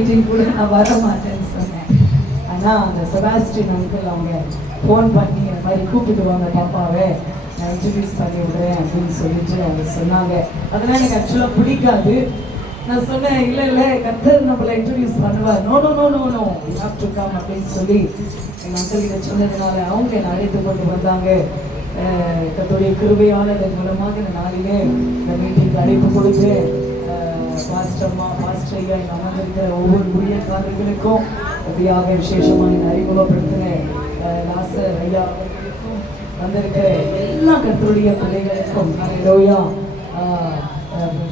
கூட நான் வர மாட்டேன்னு சொன்னேன். ஆனால் அந்த செபாஸ்டின் அங்கிள் அவங்க ஃபோன் பண்ணி இந்த மாதிரி கூப்பிட்டுவாங்க பாப்பாவை, நான் இன்ட்ரடியூஸ் பண்ணி விடுறேன் அப்படின்னு சொல்லிட்டு அவங்க சொன்னாங்க. அதெல்லாம் எனக்கு ஆக்சுவலாக பிடிக்காது. நான் சொன்னேன், இல்லை இல்லை கர்த்தர் நம்மளை இன்ட்ரடியூஸ் பண்ணுவார், no no no no no you have to come அப்படின்னு சொல்லி எங்கள் அங்கிள் கிட்ட சொன்னதுனால அவங்க என்னை அழைத்து கொண்டு வந்தாங்க. கர்த்தருடைய கிருபையாளர் மூலமாக இந்த நாளிலே இந்த மீட்டிங் அழைப்பு கொடுத்து பாஸ்டம்மா பாஸ்டர் ஐயா எங்கள் அமர்ந்திருக்கிற ஒவ்வொரு ஊழியக்காரர்களுக்கும் அப்படியாக விசேஷமாக அறிமுகப்படுத்தின லாசர் ஐயா அவர்களுக்கும் வந்திருக்கிற எல்லா கர்த்தருடைய பிள்ளைகளுக்கும் ஹல்லேலூயா,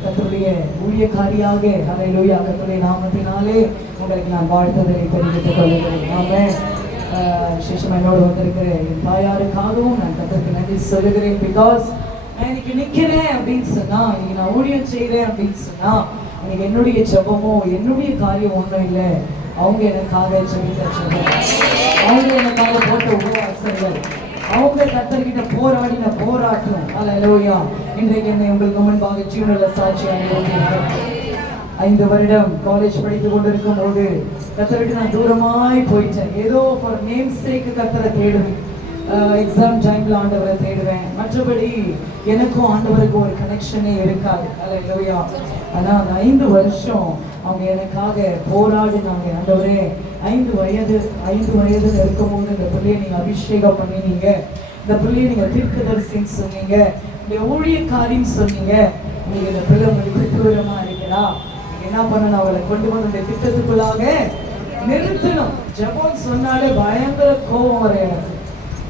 கர்த்தருடைய ஊழியக்காரியாக ஹல்லேலூயா கர்த்தருடைய நாமத்தினாலே உங்களுக்கு நான் வாழ்த்துதலை தெரிவித்துக் கொள்கிறேன். ஆமென். விசேஷமாக என்னோடு வந்திருக்கிற என் தாயாருக்காகவும் நான் கர்த்தருக்கு நன்றி சொல்லுகிறேன். பிகாஸ் நான் இன்னைக்கு நிற்கிறேன் அப்படின்னு சொன்னா, இன்னைக்கு நான் ஊழியம் செய்கிறேன் அப்படின்னு சொன்னா, இன்னைக்கு என்னுடைய ஜெபமோ என்னுடைய காரியம் ஒன்றும் இல்லை, அவங்க எனக்காக ஜெபித்த ஜெபம், அவங்க எனக்காக போட்ட உபவாசங்கள், அவங்க கர்த்தர்கிட்ட போராடின போராட்டம். ஹல்லேலூயா. இன்றைக்கு என்னை உங்களுக்கு முன்பாக ஜீவனுள்ள சாட்சியாக 5 வருடம் காலேஜ் படித்து கொண்டிருக்கும் போது கர்த்தருக்கு நான் தூரமாய் போயிட்டேன். ஏதோ ஃபார் நேம் சேக்கு கர்த்தரை தேடுவேன், எக்ஸாம் டைம்ல ஆண்டவரை தேடுவேன், மற்றபடி எனக்கும் ஆண்டவருக்கு ஒரு கனெக்ஷனே இருக்காது. ஹல்லேலூயா. ஆனால் அந்த 5 வருஷம் அவங்க எனக்காக போராடினாங்க. ஆண்டவரே 5 வயது இருக்கும்போது இந்த பிள்ளையை நீங்கள் அபிஷேகம் பண்ணினீங்க, இந்த பிள்ளையை நீங்கள் தீர்க்கதரிசின்னு சொன்னீங்க, இந்த ஊழியக்காரின்னு சொன்னீங்க, நீங்கள் இந்த பிள்ளை உங்களுக்கு தூரமாக இருக்கிறா, நீங்கள் என்ன பண்ணணும், அவளை கொண்டு வந்து இந்த திட்டத்துக்குள்ளாக நிறுத்தணும். ஜெபம் சொன்னாலே பயங்கர கோபம் வர எனக்கு.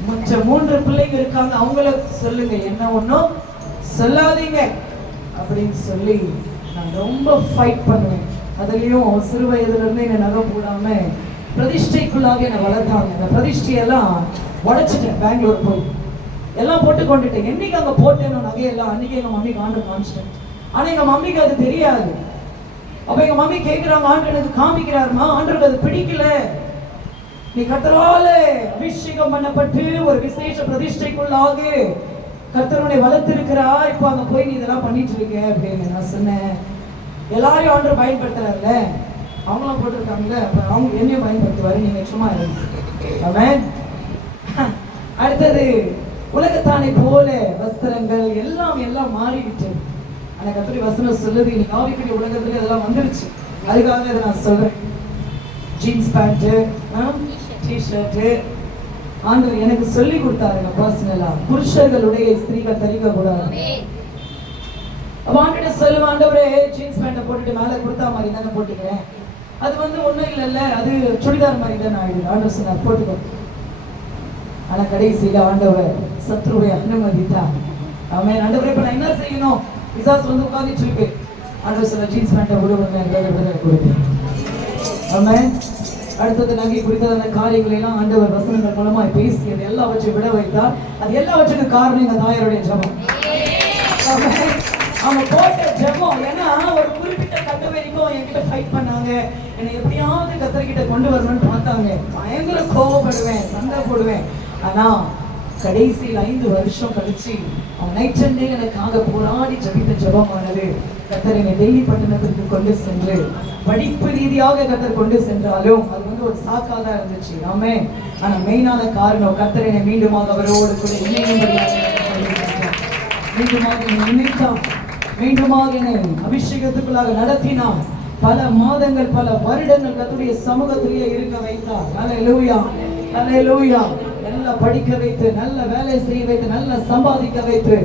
மற்ற 3 பிள்ளைங்க இருக்காங்க, அவங்கள சொல்லுங்க, என்ன ஒன்றும் சொல்லாதீங்க அப்படின்னு சொல்லி நான் ரொம்ப ஃபைட் பண்ணுவேன். அதுலேயும் சிறு வயதுலேருந்து என்னை நகை போடாம பிரதிஷ்டைக்குள்ளாக என்னை வளர்த்தாங்க. அந்த பிரதிஷ்டையெல்லாம் உடைச்சிட்டேன், பெங்களூர் போய் எல்லாம் போட்டு கொண்டுட்டேன். என்னைக்கு அங்கே போட்டேன்னு நகையெல்லாம் அன்னைக்கு எங்கள் மம்மிக்கு ஆண்டு காமிச்சிட்டேன். ஆனால் எங்கள் மம்மிக்கு அது தெரியாது. அப்போ எங்கள் மம்மி கேட்குறாங்க, ஆண்டு எனக்கு காமிக்கிறாருமா, ஆண்டருக்கு அது பிடிக்கல, நீ கர்த்தரால அபிஷேகம் பண்ணப்பட்டு ஒரு விசேஷ பிரதிஷ்டைக்குள்ளாக கர்த்தருடைய வளர்த்திருக்கிறார், இப்போ அங்கே போய் நீ இதெல்லாம் பண்ணிட்டு இருக்க அப்படின்னு நான் சொன்னேன். எல்லாரையும் ஆண்டவர் பயன்படுத்துறாருல, அவங்களாம் போட்டிருக்காங்கல்ல, அப்போ அவங்க என்னையும் பயன்படுத்துவாரு, நீங்க சும்மா ஆமென். அடுத்தது உலகத்தானை போல வஸ்திரங்கள் எல்லாம் மாறிவிட்டு, ஆனா கர்த்தருடைய வசனம் சொல்லுது, இன்னைக்கு ஆவிக்குரிய உலகத்துல இதெல்லாம் வந்துருச்சு. அதுக்காக இதை நான் சொல்றேன். ஜீன்ஸ் பேண்ட், டிஷர்ட்டு ஆண்டவர் எனக்கு சொல்லி கொடுத்தாருங்க பர்சனலா, புருஷர்களுடைய ஸ்திரீகள் தரிக்க கூடாது. அப்ப ஆண்டவரே சொல்லுவேன், ஆண்டவரே ஜீன்ஸ் பேண்ட போட்டுட்டு மேல குர்தா மாதிரி தானே போட்டுக்கிறேன், அது ஒன்றும் இல்லைல்ல, அது சுடிதார் மாதிரி தானே ஆயிடுது. ஆண்டவர் சொன்னார் போட்டுக்கோ. ஆனா கடைசியில ஆண்டவர் சத்ருவை அனுமதித்தார். ஆமென். ஆண்டவரே இப்ப நான் என்ன செய்யணும், பிசாசு உட்கார்ந்துட்டு இருக்கு, ஆண்டவர் சொன்ன ஜீன்ஸ் பேண்ட விடுவாங்க கொடுத்தேன். ஆமென். அடுத்தது நகை குறித்ததான காரியங்களை எல்லாம் ஆண்டவர் வசனங்கள் மூலமாய் பேசி அது எல்லாவற்றையும் விட வைத்தார். அது எல்லாவற்றுக்கும் காரணம் எங்க தாயாருடைய ஜெபம். அவங்க போட்ட ஜெபம். ஏன்னா ஒரு குறிப்பிட்ட கட்ட வரைக்கும் என்கிட்ட ஃபைட் பண்ணாங்க, என்னை எப்படியாவது கர்த்தர்கிட்ட கொண்டு வரணும்னு பார்த்தாங்க. பயங்கர கோவப்படுவேன், சண்டை போடுவேன். ஆனா கடைசியில் 5 வருஷம் கழிச்சு அவங்க நைட் அண்ட் டே எனக்காக போராடி ஜெபித்த ஜெபமானது கர்த்தர் என்னை டெல்லி பட்டணத்திற்கு கொண்டு சென்று படிப்பு ரீதியாக கர்த்தர் கொண்டு சென்றாலும் அது ஒரு சாக்கா தான் இருந்துச்சு. ஆமென். ஆனா மெயினான காரணம் கர்த்தர் என்னை மீண்டுமாக அவரோடு கூட மீண்டுமாக என்னை அபிஷேகத்துக்குள்ளாக நடத்தினார். பல மாதங்கள் பல வருடங்கள் கர்த்தருடைய சமூகத்திலேயே இருக்க வைத்தார். ஹல்லேலூயா, ஹல்லேலூயா. நல்லா படிக்க வைத்து, நல்ல வேலை செய்ய வைத்து, நல்லா சம்பாதிக்க வைத்து,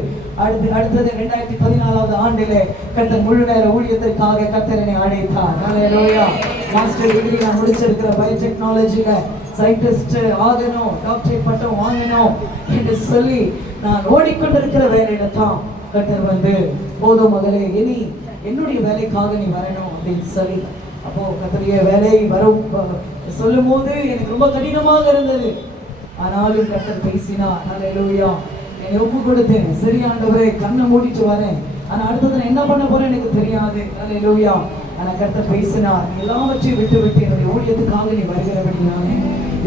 அடுத்தது 2014 ஆண்டிலே கர்த்தர் முழு நேர ஊழியத்திற்காக கர்த்தர் என்னை அழைத்தார். ஹல்லேலூயா. மாஸ்டர் டிகிரி நான் முடிச்சிருக்கிற பயோடெக்னாலஜில சயின்டிஸ்ட் ஆகணும், டாக்டரேட் பட்டம் வாங்கணும் என்று சொல்லி நான் ஓடிக்கொண்டிருக்கிற வேலையில தான் கர்த்தர் போதும் மகளே, இனி என்னுடைய வேலைக்காக நீ வரணும் அப்படின்னு சொல்லி, அப்போ கர்த்தருடைய வேலை வரும் சொல்லும் போது எனக்கு ரொம்ப கடினமாக இருந்தது. ஆனாலும் கர்த்தர் பேசினார். ஹல்லேலூயா. என்னை ஒப்பு கொடுத்தேன். சரி ஆண்டவரே, கண்ணை மூடிட்டு வரேன், ஆனா அடுத்தது நான் என்ன பண்ண போறேன் எனக்கு தெரியாது. ஹல்லேலூயா. ஆனா கர்த்தர் பேசினார், எல்லாவற்றையும் விட்டு என்னுடைய ஊழியத்துக்காக நீ வருகிறபடி நானே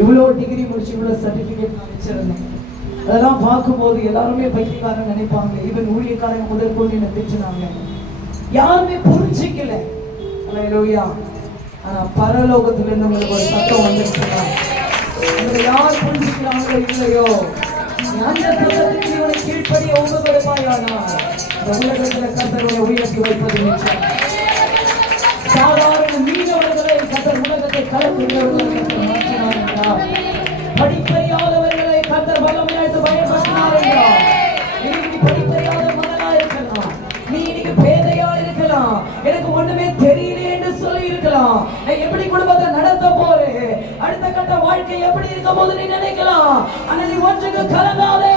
இவ்வளோ டிகிரி முடிச்சு இவ்வளோ சர்டிஃபிகேட் நான் வச்சிருந்தேன். அதெல்லாம் பார்க்கும்போது எல்லாருமே பைத்தியக்காரன் நினைப்பாங்க. ஈவன் ஊழியக்காரங்க முதற்கொண்டு என்ன திட்டுனாங்க, யாருமே புரிஞ்சிக்கல. ஹல்லேலூயா. ஆனா பரலோகத்திலிருந்து உங்களுக்கு ஒரு சத்தம் வந்துருச்சுன்னா உங்களை யார் புரிஞ்சுக்கிறாங்களோ இல்லையோ, அந்த சத்தத்துக்கு இவனை கீழ்ப்படிய ஒப்பு கொடுப்பாயானா இந்த உலகத்துல கர்த்தரை உயர்த்தி வைப்பது நிச்சயம். சாதாரண மீனவர்களை கர்த்தர் உலகத்தை கலக்குகிறவர்கள் மாற்றினார் என்றால், படிப்பறியாதவர்களை கர்த்தர் வல்லமையாட்டு பயன்படுத்தினார் என்றால், இன்னைக்கு படிப்பறியாத மகனா இருக்கலாம், நீ இன்னைக்கு பேதையா இருக்கலாம், எனக்கு ஒண்ணுமே தெரியல என்று சொல்லி இருக்கலாம், நான் எப்படி குடும்பத்தை நடத்த போறேன், அடுத்த கட்ட வாழ்க்கை எப்படி இருக்க போது நீ நினைக்கலாம். ஆனா நீ ஒன்றுக்கு கலங்காதே.